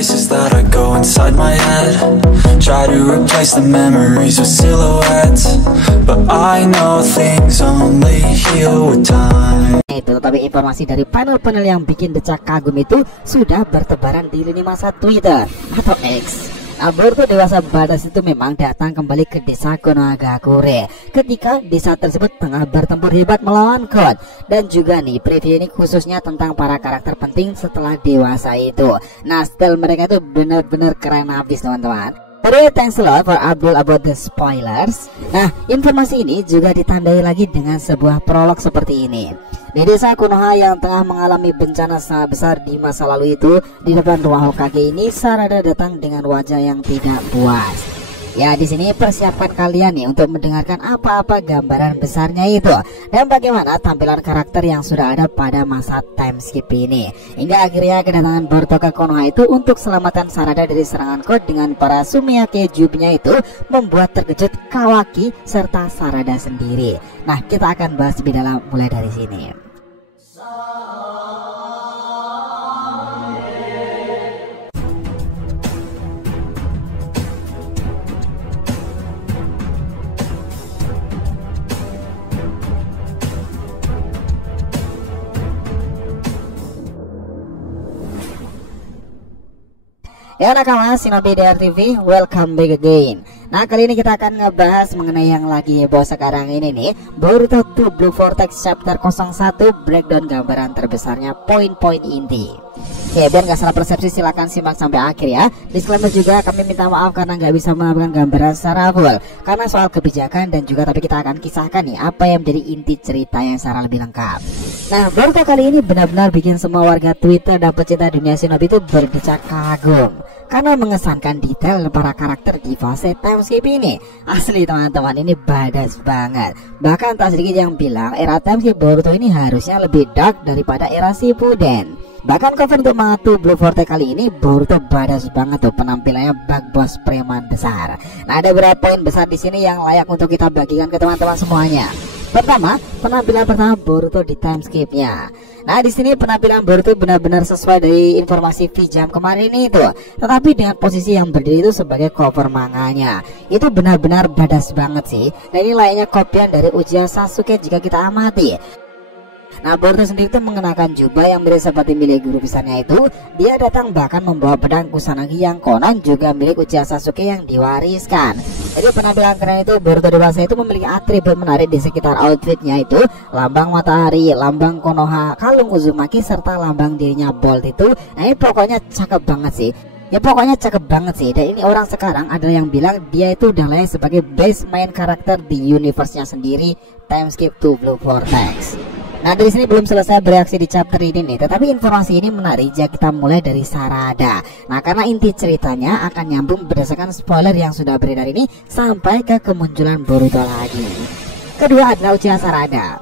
places that I go inside my head. Try to replace the memories with silhouettes, but I know things only heal with time. Tetapi informasi dari panel-panel yang bikin decak kagum itu sudah bertebaran di lini masa Twitter atau X. Boruto dewasa badass itu memang datang kembali ke desa Konohagakure ketika desa tersebut tengah bertempur hebat melawan Code. Dan juga nih preview ini khususnya tentang para karakter penting setelah dewasa itu. Nah, style mereka itu benar-benar keren habis teman-teman. Terima thanks a lot for Abdul about the spoilers. Nah, informasi ini juga ditandai lagi dengan sebuah prolog seperti ini. Di desa Konoha yang tengah mengalami bencana sangat besar di masa lalu itu, di depan ruang Hokage ini Sarada datang dengan wajah yang tidak puas. Ya, di sini persiapkan kalian nih untuk mendengarkan apa-apa gambaran besarnya itu dan bagaimana tampilan karakter yang sudah ada pada masa time skip ini. Hingga akhirnya kedatangan Boruto ke Konoha itu untuk selamatkan Sarada dari serangan Code dengan para Sumiyake Jubnya itu membuat terkejut Kawaki serta Sarada sendiri. Nah, kita akan bahas lebih dalam mulai dari sini. Ya nakama, Shinobi DRTV, welcome back again. Nah, kali ini kita akan ngebahas mengenai yang lagi heboh sekarang ini nih, Boruto 2 Blue Vortex Chapter 01, breakdown gambaran terbesarnya, poin-poin inti. Oke, biar gak salah persepsi silahkan simak sampai akhir ya. Disclaimer juga, kami minta maaf karena gak bisa menampilkan gambaran secara full karena soal kebijakan dan juga tapi kita akan kisahkan nih apa yang menjadi inti cerita yang secara lebih lengkap. Nah, Boruto kali ini benar-benar bikin semua warga Twitter dan pecinta dunia Shinobi itu berdecak kagum karena mengesankan detail para karakter di fase time skip ini. Asli teman-teman, ini badass banget. Bahkan tak sedikit yang bilang era time skip Boruto ini harusnya lebih dark daripada era Shippuden. Bahkan cover untuk manga 2 Blue Vortex kali ini Boruto badass banget tuh, penampilannya bug boss preman besar. Nah, ada beberapa poin besar di sini yang layak untuk kita bagikan ke teman-teman semuanya. Pertama, penampilan pertama Boruto di time skipnya. Nah, di sini penampilan Boruto benar-benar sesuai dari informasi V-Jam kemarin itu. Tetapi dengan posisi yang berdiri itu sebagai cover manganya, itu benar-benar badass banget sih. Dan ini layaknya kopian dari Uchiha Sasuke jika kita amati. Nah, Boruto sendiri itu mengenakan jubah yang mirip seperti milik guru besarnya itu. Dia datang bahkan membawa pedang Kusanagi yang konon juga milik Uchiha Sasuke yang diwariskan. Jadi penampilan keren itu Boruto dewasa itu memiliki atribut menarik di sekitar outfitnya itu, lambang matahari, lambang Konoha, kalung Uzumaki serta lambang dirinya Bolt itu. Nah, ini pokoknya cakep banget sih. Ya pokoknya cakep banget sih. Dan ini orang sekarang ada yang bilang dia itu udah layak sebagai base main karakter di universe-nya sendiri, Time Skip 2 Blue Vortex. Nah, dari sini belum selesai bereaksi di chapter ini nih, tetapi informasi ini menarik jika kita mulai dari Sarada. Nah, karena inti ceritanya akan nyambung berdasarkan spoiler yang sudah beredar ini sampai ke kemunculan Boruto lagi. Kedua adalah Uchiha Sarada.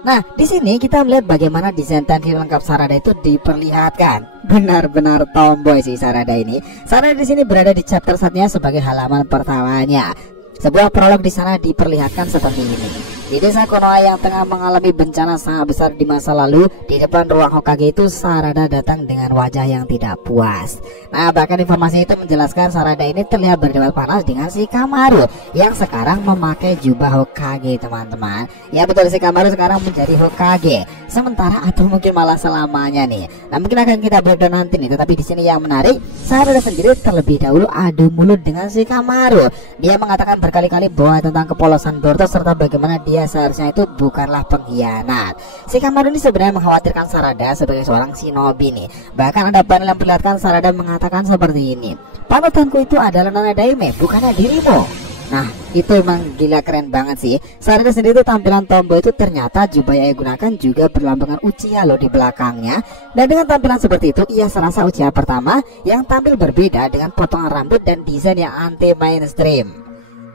Nah, di sini kita melihat bagaimana desain tanki lengkap Sarada itu diperlihatkan. Benar-benar tomboy sih Sarada ini. Sarada di sini berada di chapter 1-nya sebagai halaman pertamanya. Sebuah prolog di sana diperlihatkan seperti ini. Di desa Konoha yang tengah mengalami bencana sangat besar di masa lalu, di depan ruang Hokage itu Sarada datang dengan wajah yang tidak puas. Nah, bahkan informasi itu menjelaskan Sarada ini terlihat berdebat panas dengan Shikamaru yang sekarang memakai jubah Hokage, teman-teman. Ya betul, Shikamaru sekarang menjadi Hokage sementara atau mungkin malah selamanya nih. Nah, mungkin akan kita breakdown nanti nih, tetapi di sini yang menarik, Sarada sendiri terlebih dahulu adu mulut dengan Shikamaru. Dia mengatakan berkali-kali bahwa tentang kepolosan Boruto serta bagaimana dia seharusnya itu bukanlah pengkhianat. Shikamaru ini sebenarnya mengkhawatirkan Sarada sebagai seorang shinobi nih. Bahkan ada panel yang memperlihatkan Sarada mengatakan seperti ini, panutanku itu adalah Nana Daime, bukannya dirimu. Nah, itu emang gila keren banget sih. Sarada sendiri itu tampilan tomboy itu ternyata jubah yang ia gunakan juga berlambangkan Uchiha loh di belakangnya. Dan dengan tampilan seperti itu, ia serasa Uchiha pertama yang tampil berbeda dengan potongan rambut dan desain yang anti mainstream.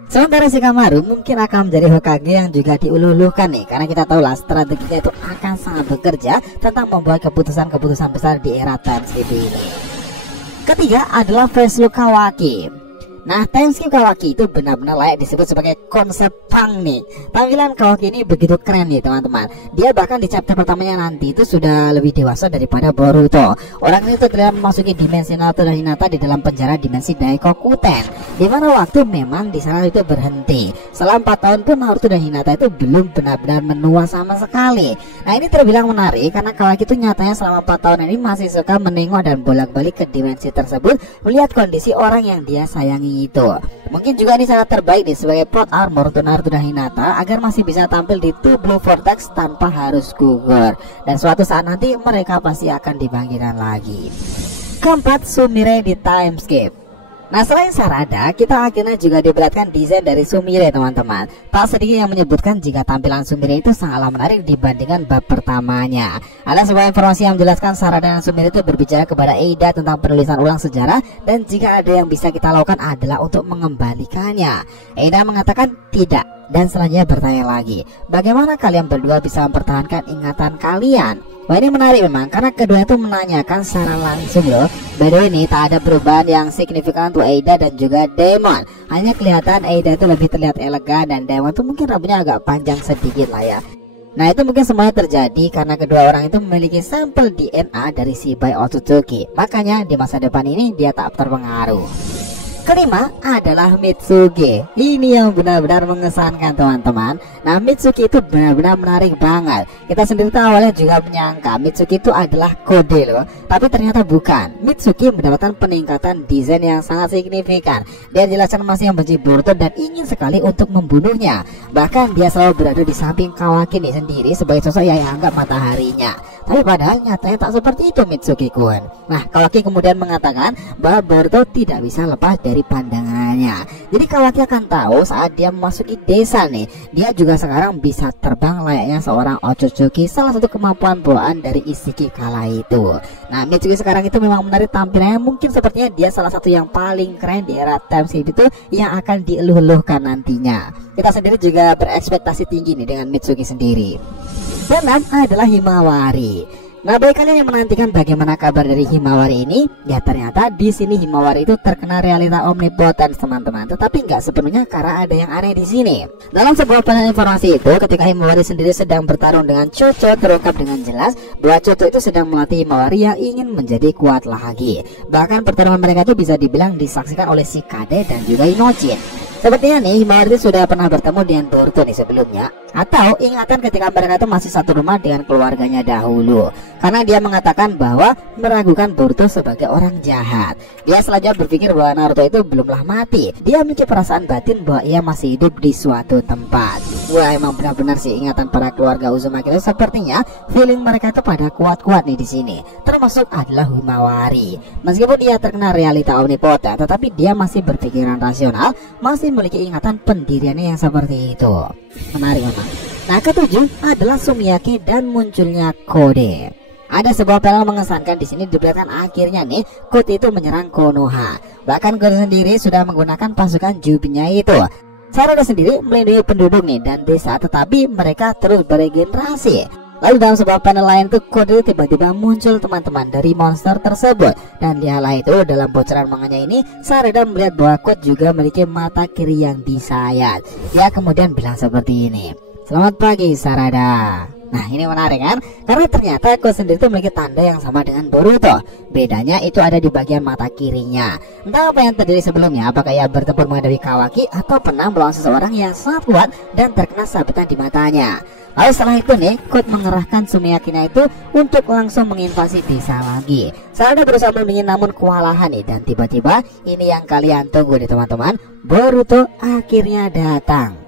Sementara Shikamaru mungkin akan menjadi Hokage yang juga diuluh-uluhkan nih, karena kita tahu lah strateginya itu akan sangat bekerja tentang membuat keputusan-keputusan besar di era time skip ini. Ketiga adalah face look Kawaki. Nah, timeskip Kawaki itu benar-benar layak disebut sebagai konsep punk nih. Tampilan Kawaki ini begitu keren nih teman-teman. Dia bahkan di chapter pertamanya nanti itu sudah lebih dewasa daripada Boruto. Orang ini tuh telah memasuki dimensi Naruto dan Hinata di dalam penjara dimensi Daikokuten, di mana waktu memang di sana itu berhenti. Selama 4 tahun pun Naruto dan Hinata itu belum benar-benar menua sama sekali. Nah, ini terbilang menarik karena Kawaki itu nyatanya selama 4 tahun ini masih suka menengok dan bolak-balik ke dimensi tersebut, melihat kondisi orang yang dia sayangi itu. Mungkin juga ini sangat terbaik nih sebagai plot armor untuk Naruto dan Hinata agar masih bisa tampil di Two Blue Vortex tanpa harus gugur. Dan suatu saat nanti mereka pasti akan dibangkitkan lagi. Keempat, Sumire di timeskip. Nah, selain Sarada, kita akhirnya juga diperlihatkan desain dari Sumire teman-teman. Tak sedikit yang menyebutkan jika tampilan Sumire itu sangatlah menarik dibandingkan bab pertamanya. Ada sebuah informasi yang menjelaskan Sarada dan Sumire itu berbicara kepada Eida tentang penulisan ulang sejarah, dan jika ada yang bisa kita lakukan adalah untuk mengembalikannya. Eida mengatakan tidak, dan selanjutnya bertanya lagi, bagaimana kalian berdua bisa mempertahankan ingatan kalian? Wah, ini menarik memang karena kedua itu menanyakan secara langsung loh. By the way, ini tak ada perubahan yang signifikan untuk Eida dan juga Daemon. Hanya kelihatan Eida itu lebih terlihat elegan dan Daemon itu mungkin rambutnya agak panjang sedikit lah ya. Nah, itu mungkin semuanya terjadi karena kedua orang itu memiliki sampel DNA dari Shibai Otsutsuki. Makanya di masa depan ini dia tak terpengaruh. Kelima adalah Mitsuki. Ini yang benar-benar mengesankan teman-teman. Nah, Mitsuki itu benar-benar menarik banget. Kita sendiri awalnya juga menyangka Mitsuki itu adalah kode loh, tapi ternyata bukan. Mitsuki mendapatkan peningkatan desain yang sangat signifikan. Dia jelaskan masih membenci Boruto dan ingin sekali untuk membunuhnya. Bahkan dia selalu berada di samping Kawaki nih sendiri sebagai sosok yang dianggap mataharinya. Tapi padahal nyatanya tak seperti itu Mitsuki-kun. Nah, Kawaki kemudian mengatakan bahwa Boruto tidak bisa lepas dari pandangannya. Jadi Kawaki akan tahu saat dia memasuki desa nih, dia juga sekarang bisa terbang layaknya seorang Otsutsuki, salah satu kemampuan bawaan dari Isshiki kala itu. Nah, Mitsuki sekarang itu memang menarik tampilannya, mungkin sepertinya dia salah satu yang paling keren di era timeskip itu yang akan dieluh-eluhkan nantinya. Kita sendiri juga berekspektasi tinggi nih dengan Mitsuki sendiri. Dan adalah Himawari. Nah, bagi kalian yang menantikan bagaimana kabar dari Himawari ini, ya ternyata di sini Himawari itu terkena realita omnipotence teman-teman. Tetapi nggak sepenuhnya karena ada yang aneh di sini. Dalam sebuah panel informasi itu, ketika Himawari sendiri sedang bertarung dengan Chocho, terungkap dengan jelas bahwa Chocho itu sedang melatih Himawari yang ingin menjadi kuat lagi. Bahkan pertarungan mereka itu bisa dibilang disaksikan oleh Shikade dan juga Inoue. Sepertinya nih Himawari itu sudah pernah bertemu dengan Boruto nih sebelumnya, atau ingatan ketika mereka itu masih satu rumah dengan keluarganya dahulu. Karena dia mengatakan bahwa meragukan Boruto sebagai orang jahat. Dia selanjutnya berpikir bahwa Naruto itu belumlah mati. Dia memiliki perasaan batin bahwa ia masih hidup di suatu tempat. Wah, emang benar-benar sih ingatan para keluarga Uzumaki itu sepertinya feeling mereka itu pada kuat-kuat nih di sini. Termasuk adalah Himawari. Meskipun dia terkena realita omnipotence, tetapi dia masih berpikiran rasional, masih memiliki ingatan pendiriannya yang seperti itu. Menarik memang. Nah, ketujuh adalah Sumiyaki dan munculnya kode. Ada sebuah panel mengesankan di sini diperlihatkan akhirnya nih Kode itu menyerang Konoha. Bahkan Kode sendiri sudah menggunakan pasukan Jubinnya itu. Sarada sendiri melindungi penduduk nih dan desa, tetapi mereka terus beregenerasi. Lalu dalam sebuah panel lain tuh Kode tiba-tiba muncul teman-teman dari monster tersebut. Dan lihatlah itu dalam bocoran manganya ini, Sarada melihat bahwa Kode juga memiliki mata kiri yang disayat. Dia kemudian bilang seperti ini, "Selamat pagi Sarada." Nah, ini menarik kan? Karena ternyata Kode sendiri itu memiliki tanda yang sama dengan Boruto. Bedanya itu ada di bagian mata kirinya. Entah apa yang terjadi sebelumnya, apakah ia bertempur menghadapi Kawaki atau pernah melawan seseorang yang sangat kuat dan terkena sabetan di matanya. Lalu setelah itu nih, Kode mengerahkan Sumiyakinya itu untuk langsung menginvasi desa lagi. Sarada berusaha melindungi namun kewalahan nih, dan tiba-tiba ini yang kalian tunggu nih teman-teman, Boruto akhirnya datang.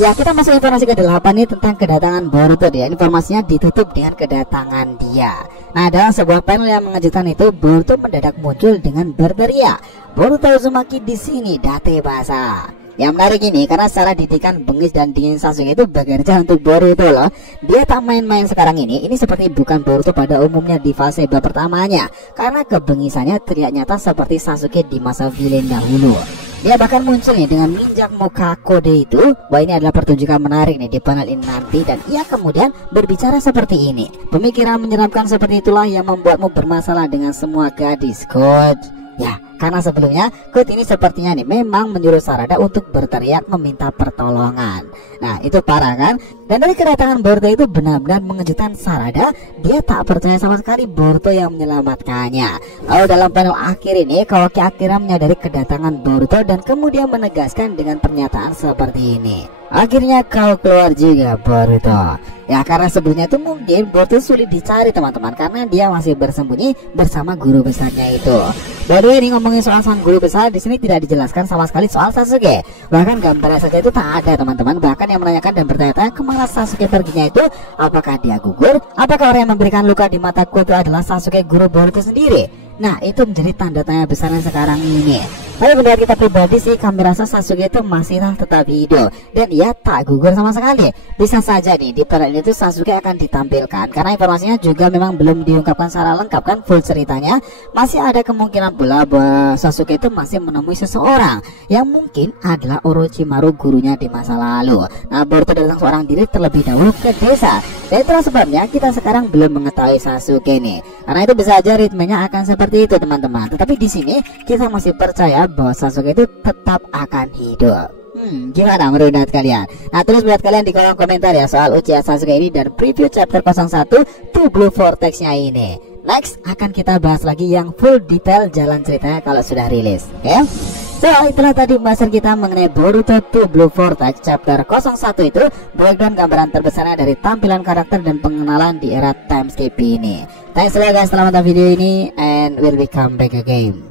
Ya, kita masuk informasi ke-8 nih tentang kedatangan Boruto dia. Informasinya ditutup dengan kedatangan dia. Nah, dalam sebuah panel yang mengejutkan itu, Boruto mendadak muncul dengan berteriak, "Boruto Uzumaki di sini, date basa." Yang menarik ini karena secara didikan bengis dan dingin Sasuke itu bekerja untuk Boruto loh. Dia tak main-main sekarang ini seperti bukan Boruto pada umumnya di fase bab pertamanya. Karena kebengisannya terlihat nyata seperti Sasuke di masa villain dahulu. Dia bahkan muncul nih dengan menginjak muka Kode itu. Wah, ini adalah pertunjukan menarik nih di panel ini nanti. Dan ia kemudian berbicara seperti ini, "Pemikiran menyeramkan seperti itulah yang membuatmu bermasalah dengan semua gadis, Coach." Ya, karena sebelumnya Quote ini sepertinya nih memang menyuruh Sarada untuk berteriak meminta pertolongan. Nah itu parah kan? Dan dari kedatangan Boruto itu benar-benar mengejutkan Sarada. Dia tak percaya sama sekali Boruto yang menyelamatkannya. Lalu dalam panel akhir ini Kawaki akhirnya menyadari kedatangan Boruto dan kemudian menegaskan dengan pernyataan seperti ini. Akhirnya kau keluar juga Boruto. Ya karena sebelumnya itu mungkin Boruto sulit dicari teman-teman, karena dia masih bersembunyi bersama guru besarnya itu. By the way, ini ngomongin soal sang guru besar, di sini tidak dijelaskan sama sekali soal Sasuke. Bahkan gambarnya saja itu tak ada teman-teman. Bahkan yang menanyakan dan bertanya-tanya kemana Sasuke perginya itu, apakah dia gugur? Apakah orang yang memberikan luka di mata Quote adalah Sasuke guru Boruto sendiri? Nah itu menjadi tanda tanya besarnya sekarang ini. Tapi menurut kita pribadi sih, kami rasa Sasuke itu masih tetap hidup dan ia tak gugur sama sekali. Bisa saja nih di panel itu Sasuke akan ditampilkan, karena informasinya juga memang belum diungkapkan secara lengkap kan full ceritanya. Masih ada kemungkinan pula bahwa Sasuke itu masih menemui seseorang yang mungkin adalah Orochimaru gurunya di masa lalu. Nah Boruto datang seorang diri terlebih dahulu ke desa, dan itulah sebabnya kita sekarang belum mengetahui Sasuke nih. Karena itu bisa aja ritmenya akan seperti itu teman-teman. Tetapi di sini kita masih percaya bahwa Sasuke itu tetap akan hidup. Gimana menurut kalian? Nah terus buat kalian di kolom komentar ya soal Uchiha Sasuke ini dan preview chapter 01 To Blue Vortex-nya ini. Next akan kita bahas lagi yang full detail jalan ceritanya kalau sudah rilis. Oke? So itulah tadi pembahasan kita mengenai Boruto To Blue Vortex chapter 01 itu, breakdown gambaran terbesarnya dari tampilan karakter dan pengenalan di era time skip ini. Thanks guys telah menonton video ini, and we'll be come back again.